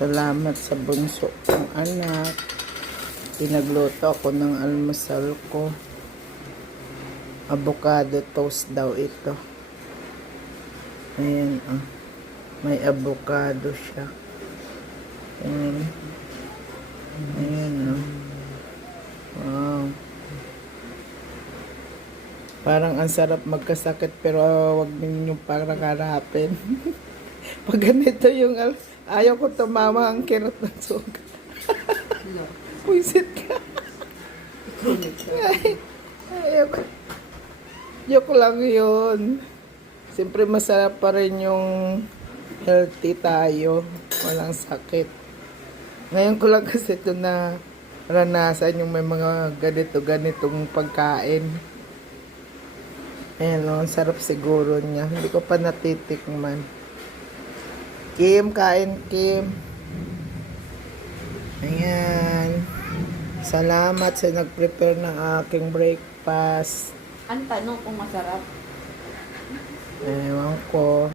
Salamat sa bunso kong anak. Pinagluto ako ng almusal ko. Avocado toast daw ito. Ayan, may avocado siya. Ayan. Ayan, wow. Parang ang sarap magkasakit pero wag ninyong pangarapin. Pag ganito yung ayaw ko tumama ang kirot ng sugat. Puisit ka. Ayaw ko. Joke lang yun. Siyempre masarap pa rin yung healthy tayo. Walang sakit. Ngayon ko lang kasi ito na ranasan yung may mga ganitong pagkain. Ayan o, sarap siguro niya. Hindi ko pa natitikman. Kim, kain Kim. Ayan. Salamat sa nag-prepare ng aking breakfast. Ang tanong kung masarap. Ewan ko.